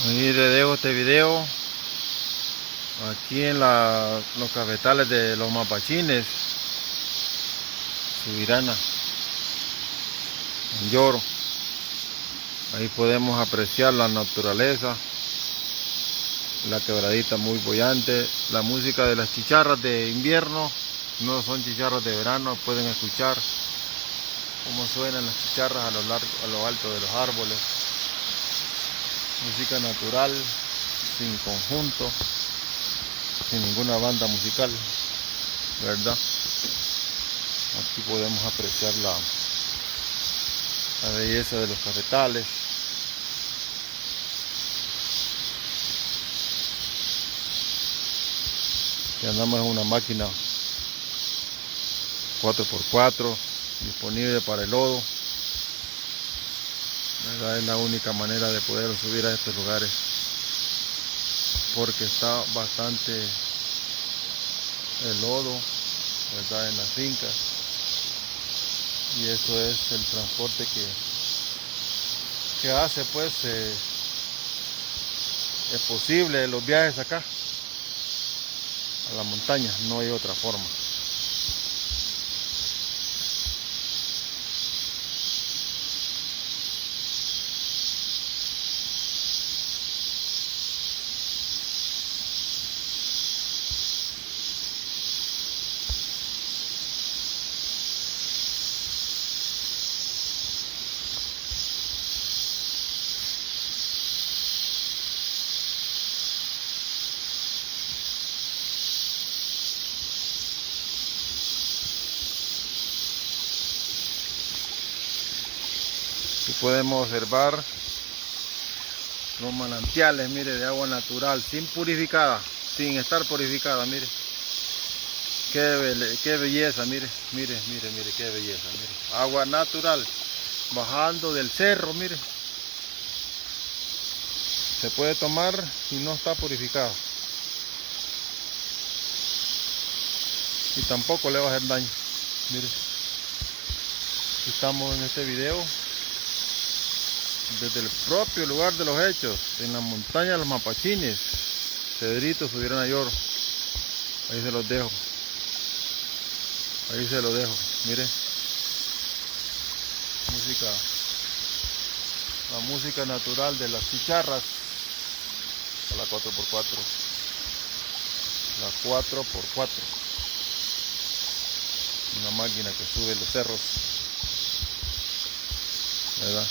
Ahí le dejo este video aquí en los cafetales de los Mapachines, Subirana, en Lloro. Ahí podemos apreciar la naturaleza, la quebradita muy boyante, la música de las chicharras de invierno, no son chicharras de verano. Pueden escuchar cómo suenan las chicharras a lo alto de los árboles. Música natural, sin conjunto, sin ninguna banda musical, ¿verdad? Aquí podemos apreciar la belleza de los cafetales. Y andamos en una máquina 4x4 disponible para el lodo. ¿Verdad? Es la única manera de poder subir a estos lugares, porque está bastante el lodo, ¿verdad?, en las fincas, y eso es el transporte que hace pues es posible los viajes acá a la montaña. No hay otra forma. Aquí podemos observar los manantiales, mire, de agua natural, sin estar purificada, mire. Qué belleza, mire, mire, mire, mire, qué belleza, mire. Agua natural, bajando del cerro, mire. Se puede tomar y no está purificada. Y tampoco le va a hacer daño, mire. Estamos en este video desde el propio lugar de los hechos, en la montaña de los Mapachines, Cedrito, Subirana, Lloro. Ahí se los dejo. Ahí se lo dejo. Mire, la música natural de las chicharras, a la 4x4, la 4x4, una máquina que sube los cerros, ¿verdad?